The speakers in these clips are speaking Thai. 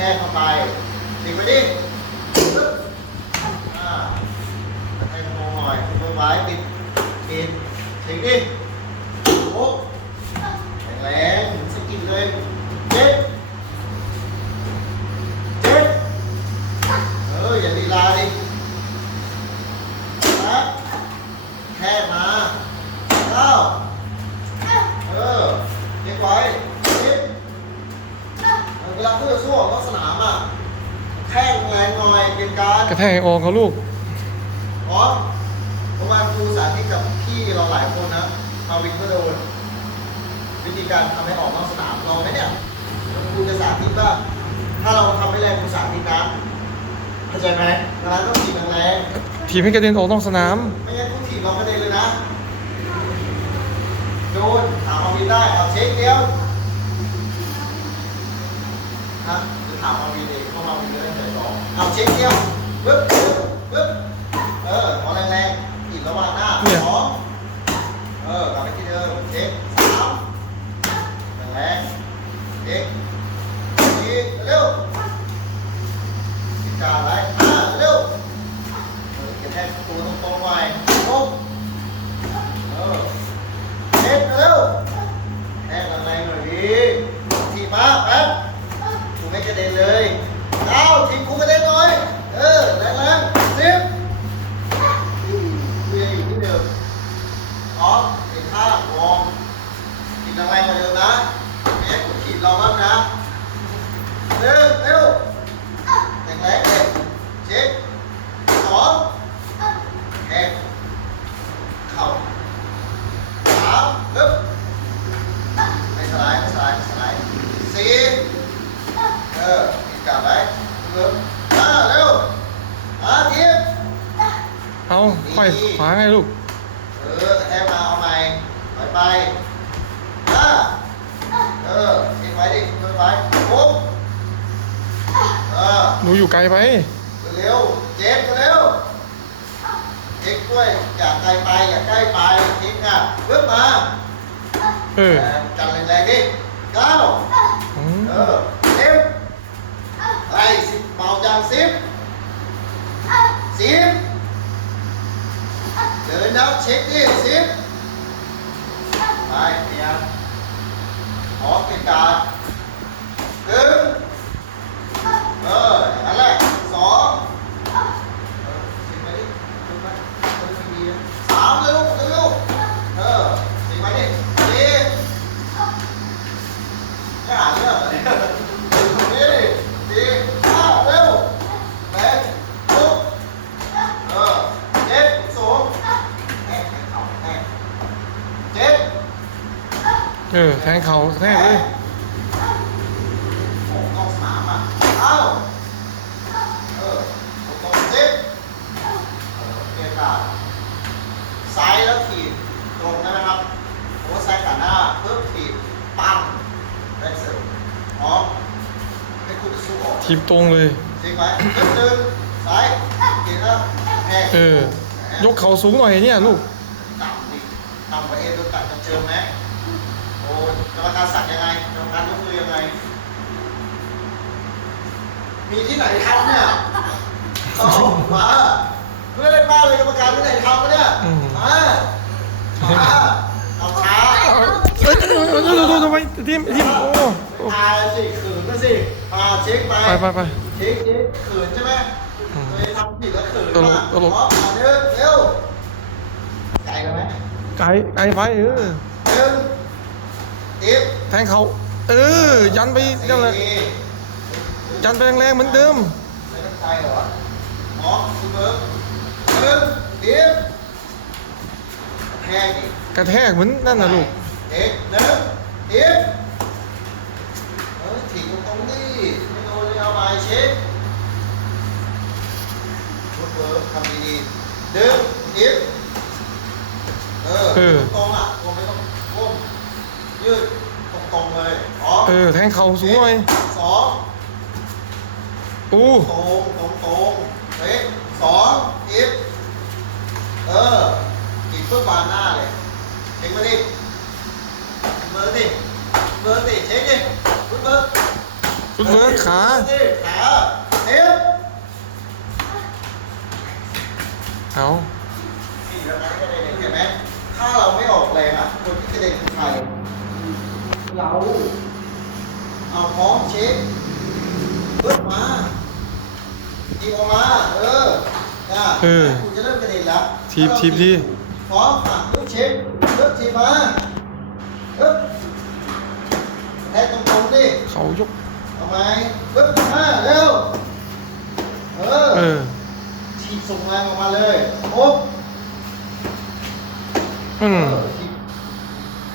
ทกเข้าไปตีไปดิปึ๊บอ่ากระแทกกระโปรงหน่อยมือไว้ปิดปิดติดดิโอ้แรงสกินเลยเจ็ดเจ็ด เอออย่าลีลาดินะแค่มาเก้าเออเก็บไว้สิบเออ เวลาคู่ต่อสู้ออกนอกสนามอะแข้งแรงหน่อยเป็นการกระแทกออกเขาลูกพร้อมเพราะว่าครูสาธิตกับพี่เราหลายคนนะเอาวินก็โดนวิธีการทำให้ออกนอกสนามลองไหมเนี่ยครูจะสาธิตว่าถ้าเราทำไม่แรงครูสาธิตนะเข้าใจไหมเวลาต้องถีบแรงๆทีมให้กระเด็นออกนอกสนาม ไม่งั้นทุกทีมเราไม่ได้เลยนะโดนถามเอาวินได้เอาเช็คเดียว นะจะถามมาวีเองเข้ามาวินจะได้ใส่สองเอาเช็คเที่ยวปึ๊บปึ๊บปึ๊บเออขอแรงๆอีกระหว่างหน้า เนี่ย สองเออกลับไปที่เดิมเช็คสามแรงๆเช็คสี่เร็วพิจารณาอะไรห้าเร็ว เออเก็บแค่ตัวตรงๆหน่อยปุ๊บเออเช็ดเร็วแค่แรงๆหน่อยดีทีบมาแป๊บกูไม่กระเด็นเลยเก้าทีมกูกระเด็นหน่อย เออแรงๆสิบกูยังอยู่ที่เดิมออฟเห็นท่าวอร์มทีมแรงๆกว่าเดิมนะไม่ให้กูขีดเราบ้างนะหนึ่งเร็วแรงๆเลยเช็ค สองแขนเข่าสามปึ๊บไม่สลายไม่สลายไม่สลายสี่เอออีกกลับไปปึ๊บห้าเร็วห้าทีม เอา ไขว้ขวาไงลูก เออแค่มาเอาใหม่ไปไปเออทิ้งไว้ดิทิ้งไว้หกเออหนูอยู่ไกลไป เร็วเจ็ดเร็วเจ็ดด้วยอย่าไกลไปอย่าใกล้ไปทิ้งอะปึ๊บมาเออแรงกันแรงๆดิเก้าเออสิบไอ้สิบเมาจังสิบสิบ เดินแล้วเช็คดิสิบไปเนี่ยขอเป็นการหนึ่งเอออย่างนั้นแหละสอง เออสิไปดิสิไปเออดีนะสามเลยลูกเร็วๆเออสิไปดิสี่จะหาเรื่องเหรอเนี่ยนี่สี่ห้าเร็วแปดหกเออเจ็ดสูงแทงแทงเข่าแทงเจ็ด เออ แทงเขากระแทกเลย โอ้นอกสนามอะเอ้าเออตรงๆสิเออเกียร์กาด ซ้ายแล้วถีบตรงได้ไหมครับโอ้ซ้ายขาหน้าเพิ่มถีบปังแรงเสริมพร้อมให้คุณ สู้ออกทีมตรงเลยจริงไหมนิดนึงซ้ายเก่งนะแพ้เออ ยกเขาสูงหน่อยเนี่ยลูก ต่ำดิต่ำกว่าเอวโดนตัดจะเจอไหมโอ้กรรมการสั่งยังไงกรรมการยกมือยังไง มีที่ไหนทำเนี่ยเอามาเพื่อนเล่นบ้านเลยกรรมการที่ไหนทำวะเนี่ยอืม มามาเอาช้า เอ้ยเออเออเออเออทำไมทีมทีมโอ้โอ้ตาย สิเขินนะสิมาเช็คไปไปไปไปเช็คเช็คเขินใช่ไหมอืมเคยทำผิดแล้วเขินตลกมากตลกพร้อมมาเดินเร็วไกลกันไหมไกลไกลไปเออหนึ่งสิบแทงเขาเออ ยันไปนั่นแหละสี่ยันไปแรงๆเหมือนเดิมไม่ต้องใจเหรอพร้อมคุณเบิร์กหนึ่งสิบแพ้ดิกระแทกเหมือนนั่นน่ะลูกเด็กหนึ่งสิบเออถีบตรงๆดิไม่โดนเลย เช็คฟุตเวิร์กทำดีๆดึงอิฟเออเออตรงอะตรงไม่ต้องก้มยืดตรงๆเลยพร้อมเออ แทงเข่าสูงหน่อยสองโอ้ตรงตรงตรงเฮ้ยสองอีกเอออีกเพื่อบานหน้าเลยเช็คมาดิเบอร์ดิเบอร์ดิเช็คดิฟุตเบอร์ ฟุตเวิร์กขาเบอร์ดิขาเทปเอานี่แล้วนะกระเด็นเห็นไหมถ้าเราไม่ออกแรงอะ คนที่กระเด็นคือใครเราเอาพร้อมเช็คเบิร์มาทีบออกมา เออน่ะคุณจะเริ่มกระเด็นแล้วทีบทีบทีพร้อมอะลูกเช็คเลิกทีมาเอ๊บแทงตรงๆดิเขายก ทำไมเอ๊บมาเร็ว เออ เออทีบส่งแรงออกมาเลยโอ๊บอืมเออทีบ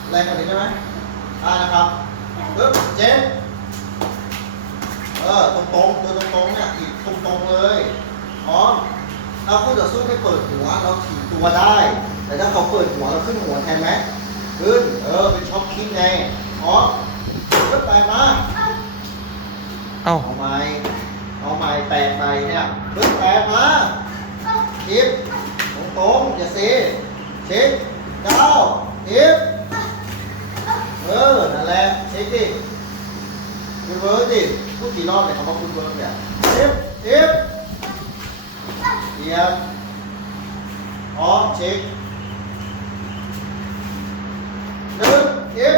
แรงกว่านี้ได้ไหมอ่านะครับเอ๊บเจ็บเออตรงๆตัวตรงๆเนี่ยอีกตรงๆเลยพร้อมเราคู่ต่อสู้ไม่เปิดหัว เราถีบตัวได้ แต่ถ้าเขาเปิดหัวเราขึ้นหัวแทนไหมขึ้น เออ เป็นช็อคคิกไงพร้อมเอ๊บไปมา เอา เอาไม้เอาไม้แตกไปเนี่ยเพิ่งแตกมาทิปตรงตรงๆอย่าเซเช็คเก้าทิปเออ นั่นแหละเช็คดิคุณเวิร์กดิพูดกี่รอบเนี่ยคำว่าคุณเวิร์กเนี่ยทิปทิปเดียบพร้อมเช็คหนึ่งทิป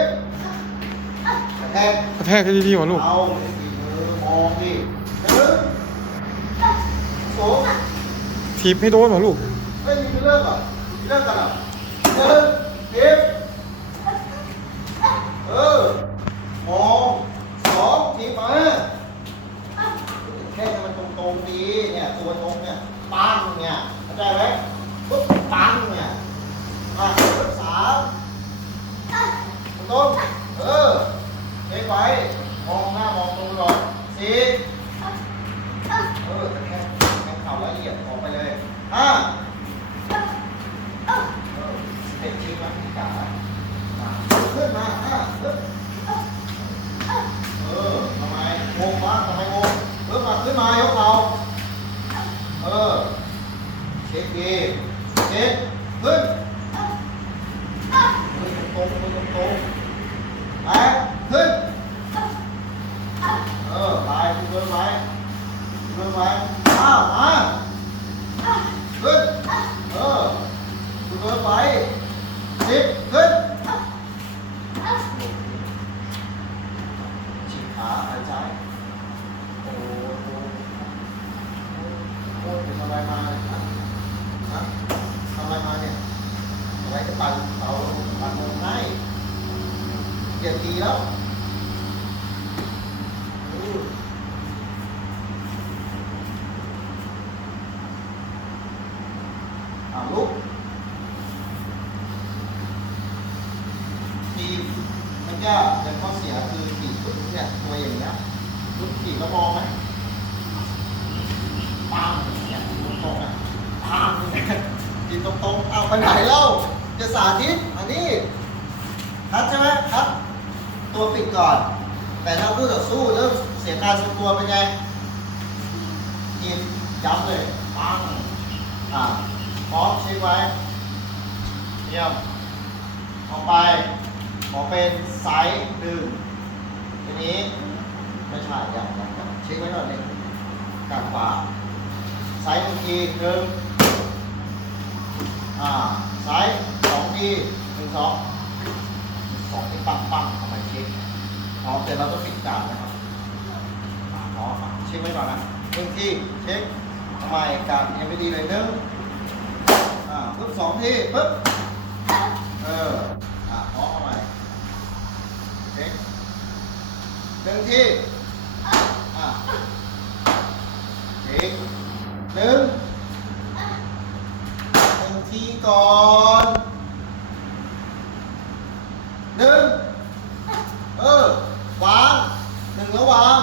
กระแทก กระแทกให้ดีๆวะลูก เอาดิมื อมองดิหนึ่งสองทีบให้โดนวะลูกไม่มีเลิกอะมีเลิกกันอะหนึ่งเก็บเออมองสองทีมาแค่ให้มันตรงๆดีเนี่ยตัวตรงเนี่ยปังเนี่ยเข้าใจไหมปุ๊บปังเนี่ยอะปุ๊บสามตรงๆเออเช็คไว้มองหน้ามองตรงก่อน สี่เออแต่แค่แค่ข่าวละเอียดออกไปเลยห้าเออเด็กชื่อมาที่กามาขึ้นมาห้าขึ้นเออทำไมงงวะทำไมงงเริ่มมาขึ้นมายกเขาเออเช็คดีเช็คขึ้นมือตรงมือตรงไปขึ้นเออไปขึ้นเดินไป เริ่มไว้อ้าวมาขึ้น เออดูเริ่มไว้สิบขึ้นฉีกขาหายใจ โอ้โหโอ้โหเป็นอะไรมาเนี่ยฮะฮะทำอะไรมาเนี่ย อะไรจะ ปั่นเตาปั่นลงให้เกียรตีแล้วอู้อ่าลุกทีมมันก็เป็นข้อเสียคือปีกตัวเนี่ยตัวอย่างเงี้ยลุกปีกแล้วมองไหมปังเนี่ยตรงๆอะปังเนี่ยปีกตรงๆเอาไปไหนเล่า จะสาธิตอันนี้คัดใช่ไหมครับตัวปิดก่อน แต่ถ้าคู่ต่อสู้เริ่มเสียการทรงตัวเป็นไงทีมย้ำเลยปังอ่าพร้อมเช็คไว้เยี่ยมออกไปขอเป็นไซส์หนึ่งทีนี้ไม่ใช่อย่างนั้นเช็คไว้หน่อยหนึ่งกลับขวาไซส์หนึ่งทีหนึ่งอ่าไซส์ ทีหนึ่งสองสองที่ปังปังทำไมเช็คพร้อมแต่เราต้องปิดการนะครับอ่าพร้อมเช็คไว้ก่อนนะหนึ่งทีเช็คทำไมการยังไม่ดีเลยหนึ่งอ่าปึ๊บสองทีปึ๊บเอออ่าพร้อมเอาใหม่เช็คหนึ่งทีอ่าเช็คหนึ่งหนึ่งทีก่อนหนึ่งเออ วางหนึ่งแล้ววาง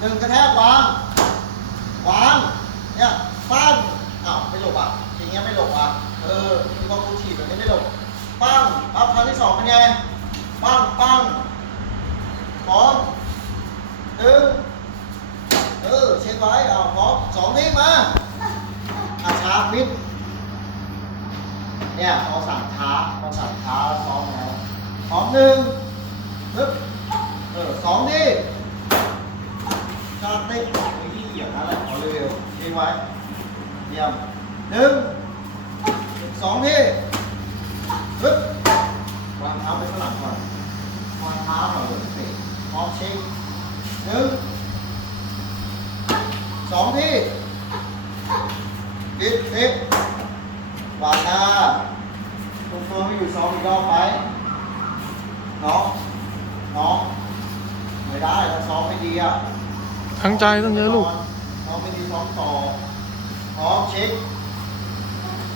หนึ่งกระแทกวาง วาง เนี่ยปั้นอ้าวไม่หลบอะทีเงี้ยไม่หลบอะ เออที่ว่ากูถีบแบบนี้ไม่หลบ ปั้งปั๊บครั้งที่สองเป็นไง ปั้งปั้งพร้อมหนึ่งเออ เช็คไว้เอาพร้อมสองทีมา อาชามิดเนี่ยพอสั่งช้าพอสั่งช้าแล้วซ้อมแล้วพร้อมหนึ่งปึ๊บเออสองทีชาร์จเต็มที่อย่างนั้นแหละขอเร็วๆทิ้ งไว้ เยี่ยมหนึ่งสองทีปึ๊บวางเท้าไปข้างหลังก่อนวางเท้าก่อนเลยเตะพร้อมเช็คหนึ่งสองที่ติดติดวางหน้าตรงตัวไม่อยู่ซ้อมอีกรอบไปน้องน้องไม่ได้ถ้าซ้อมไม่ดีอะตั้งใจตั้งใจลูก ดีซ้อมต่อพร้อมเช็ค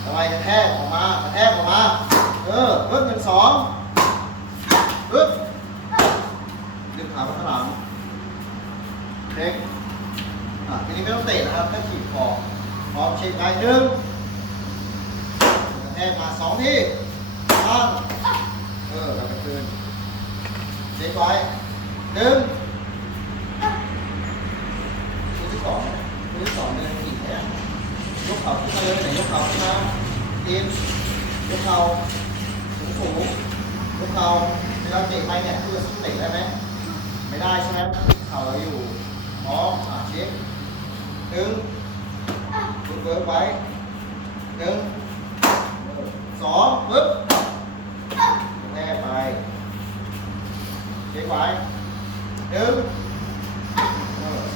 ทำไมกระแทกออกมากระแทกออกมาเออปึ๊บหนึ่งสองปึ๊บดึงขาไปข้างหลังเช็คอะทีนี้ไม่ต้องเตะนะครับแค่ขีดคอพร้อมเช็คไปหนึ่งกระแทกมาสองทีข้างเออแล้วก็คืนเช็คไว้หนึ่งชุดที่สองชุดที่สองเนี่ยขีดแขนย กเข่าขึ้นไหนยกเข่าขึ้นมาทีมยกเข่าสูงสูงยกเข่าเวลาเตะไปเนี่ยคือเตะได้ไหมไม่ได้ใช่ไหมเข่าเราอยู่พร้อมอะเช็คหนึ่งฝึกเวิร์กไว้หนึ่งสองปึ๊บแน่ไปเช็คไว้หนึ่ง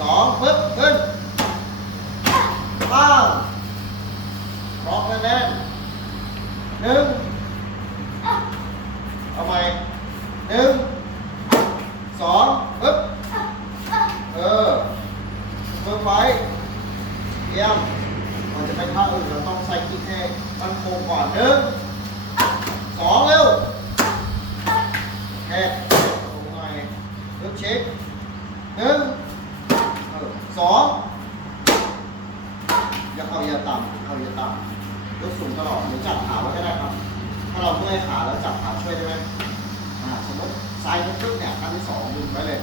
สองปึ๊บขึ้นล่างล็อกแน่นๆหนึ่งเอาใหม่หนึ่งสองปึ๊บเออเพิ่มไว้เยี่ยมก่อนจะไปท่าอื่นเราต้องใส่กิ๊กให้มันคงก่อนหนึ่งสองเร็วแค่ลงหนเริ่มเช็คหนึ่งสองอย่าเข้าอย่าต่ำเข้าอย่าต่ำ ยกสูงตลอดหรือจับขาไว้ก็ได้ครับ ถ้าเราเมื่อยขาแล้วจับขาช่วยได้ไหมอ่าสมมติซ้ายยกขึ้นเนี่ยขั้นที่สองดึงไว้เลย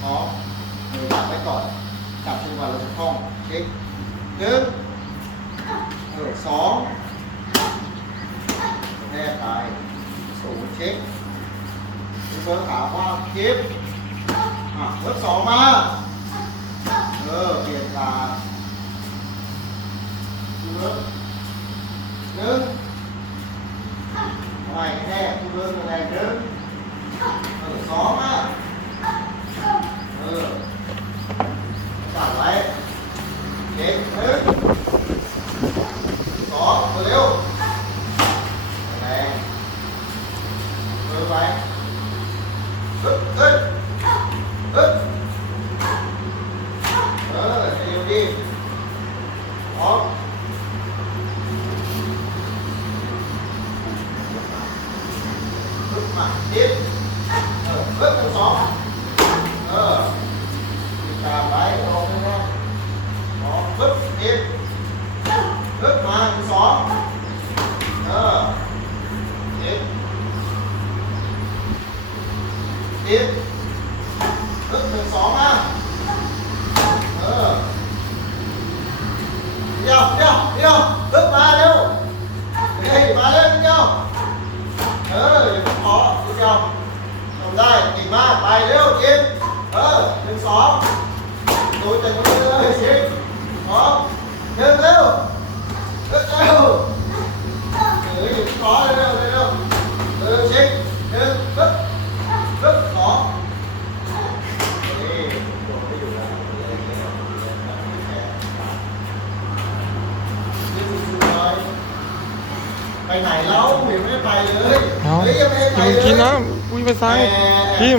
พร้อมเออจับไว้ก่อนจับจนกว่าเราจะคล่องเช็คหนึ่งเออสองแน่ไปสูงเช็คดูเบอร์ขาว่าคลิปอะเบอร์สองมาเออเปลี่ยนขาเบอร์ หนึ่งไม่แน่ดูเบอร์แรงหนึ่งเออสองมาเออ จับไว้เด็กหนึ่งสองเร็วแรงเร็วไปฮึบฮึบฮึบเออเร็วดีพร้อมฮึบมาดิบเออฮึบหนึ่งสองเออ ติดตามไว้ลงแน่ๆสองปึ๊บอีกปึ๊บมาอีกสองเอออีกอีกปึ๊บหนึ่งสองมาเออเดี๋ยวเดี๋ยวเดี๋ยวปึ๊บมาเร็วเฮ้ยมาเร็วเดี๋ยวเอออย่าเพิ่งขอเดี๋ยวทำได้ดีมากไปเร็วอีกเออหนึ่งสอง ดูจากตรงนี้เลยสิพร้อมเร็วเร็วเร็วเร็วเออหยุดขอเร็วเร็วเร็วเออเช็คหนึ่งปึ๊บปึ๊บสองเฮ้ยโดนไม่อยู่แล้วไปไหนแล้วยังไม่ได้ไปเลย เอา เฮ้ยยังไม่ได้ไปกินเลยกินน้ำวิ่งไปซ้ายทีม